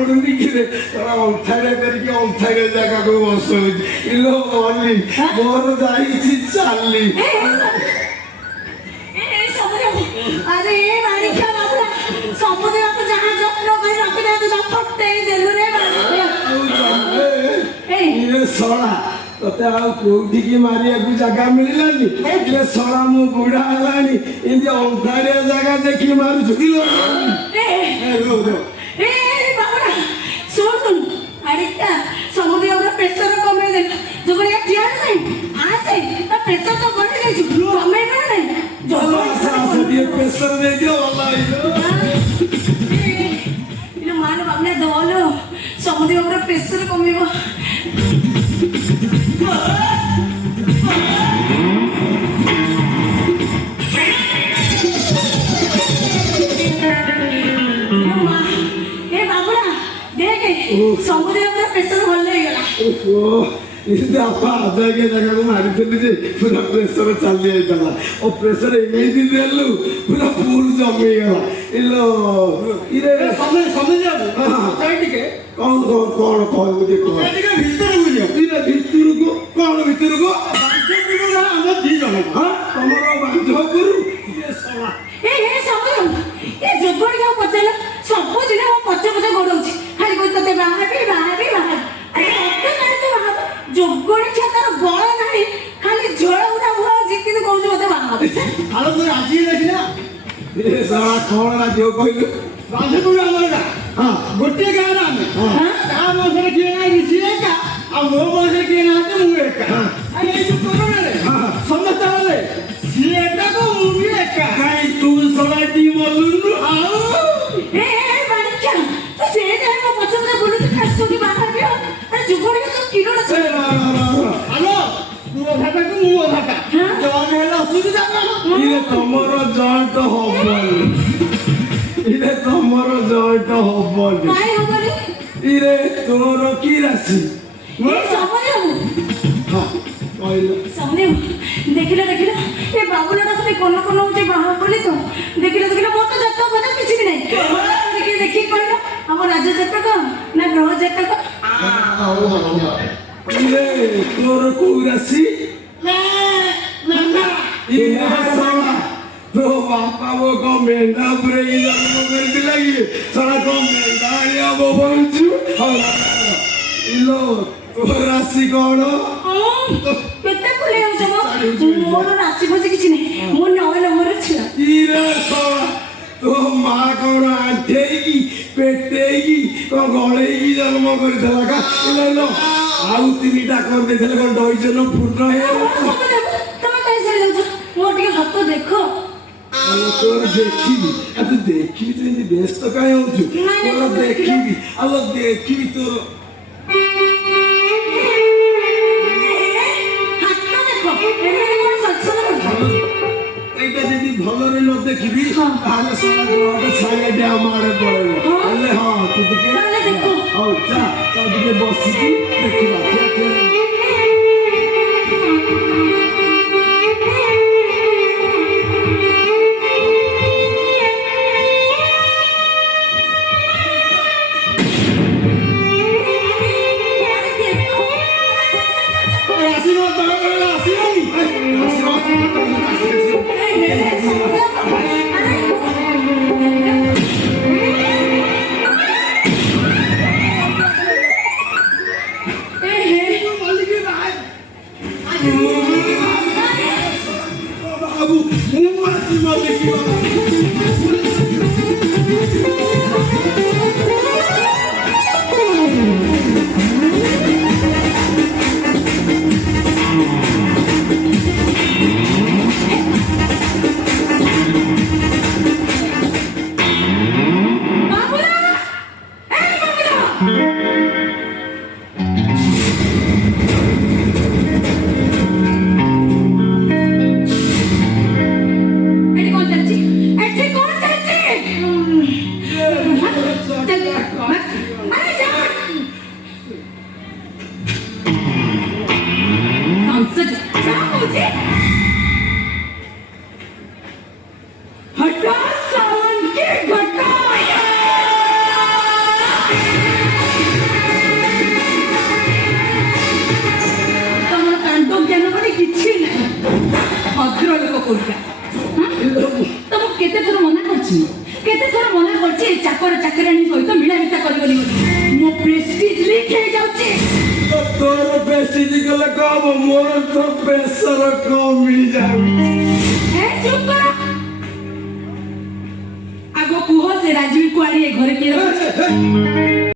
ପଡୁନି କିରେ ଅନ୍ଥାରେ କରିକି ଅନ୍ଥାରେ ଜାଗାକୁ ବସଉଛି ଇଲୋ ମଲି ମୋର ଯାଇଛି ଚାଲି। अरे माणिक्य बाबूला समुद्रात जहां जपलो भाई रखिना तू फटई देलु रे ए सळा तते आ कोठी की मारियाकू जगह मिललानी ए सळा मु बुढ़ा हलानी इंदी औंधारे जगह देखि मारू छुकिलो ए रो बाबूला सुन माणिक्य समुद्रावर प्रेशर कमे दे जोगरे ठिया नाही आसे त प्रेशर तो बढ़ी जाई कमे नाही चलो आसा ये प्रेशर दे दियो वाला इलो मान बाबने दोलो समुद्रावर प्रेशर कमेबो समुद्र प्रेशर भल आगे जगह को मारी पूरा प्रेशर चली जाता और प्रेशर एमती देलु पूरा फुल जमी गला इलो इरे समय समय कौन कौन कौन कौन मुझे कौन भीतर को जा इरे भीतर को कौन भीतर को हम दी जन हां तमरो बांधपुर ये सला ए समय ए जगड़ के पचला सब दिन हम पच पच गोडौची खाली कोई तते बाहर अरे सत्य नहीं तो जगड़ के तार बळ नाही खाली झोळ उडा हुआ जिति तो कहू मते बाहर हालो तो राजी देखिना ए सला कौन राजी हो कहलु बांधपुर हमरगा हां गोटे गाँव ना हां ता बसरे किए ना रिसी का आ मो बसरे किए ना तो मु एका अरे ये करो रे हां समझ ताले सीएटा को मु भी एका काई तू सलाटी बोलुनु आओ ए माणिक्य तो से जे हम पछन बोलु तो खासो की बाहर बियो अरे जुगड़ के तो किलो न हेलो तू भाटा को मु भाटा जवान हेला असुविधा का इरे तमरो जॉइंट होबल इरे तमरो जॉइंट होबल काय होबले इरे तोरो की राशि ए समय हां कहलो समय देखिलो ए बाबुलटा से कोन होचे बाहर बोली तो देखिलो मो तो जत्तो पता किछि भी नहीं देखि कहलो हम राज्य जत्तो को ना ग्रह जत्तो को इरे तोरो को राशि ना इरे साला तो बापा वो को मेंढा पुरे जन्म कर दिला ये साला को मेंढा या वो बोलछु इलो तो राशि कौन केते फुले हो जब मोर राशि बजे किछि नहीं मोर 9 नंबर छिला इरे साला तो मां कौन आंठेगी पेटेगी को गळेगी जन्म कर देला का इलो आउ तीनटा कर देथले कोन डोइजन पूर्ण हे तमे कहि सले मोर के हाथ देखो तोर देखी तू देखी तो व्यस्त काहे होछु तोर देखी अलो देखी तोर এইটা যদি ভালোরে ন দেখিবি তাহলে সারা গ্রহটা ছাইয়া দে আমারে পড়ে তাহলে হ্যাঁ তুই দেখে হ্যাঁ যা তাও দিকে বসিবি দেখিবা ঠিক हटा सावन के घटा খেয়ে যাচ্ছে। তোর বেশি গেলে কম, মোর তো প্রেসার কমই যাবে। হ্যাঁ চুপ কর। আগ কুহ সে রাজীব কুয়ারি এ ঘরে কিয়ে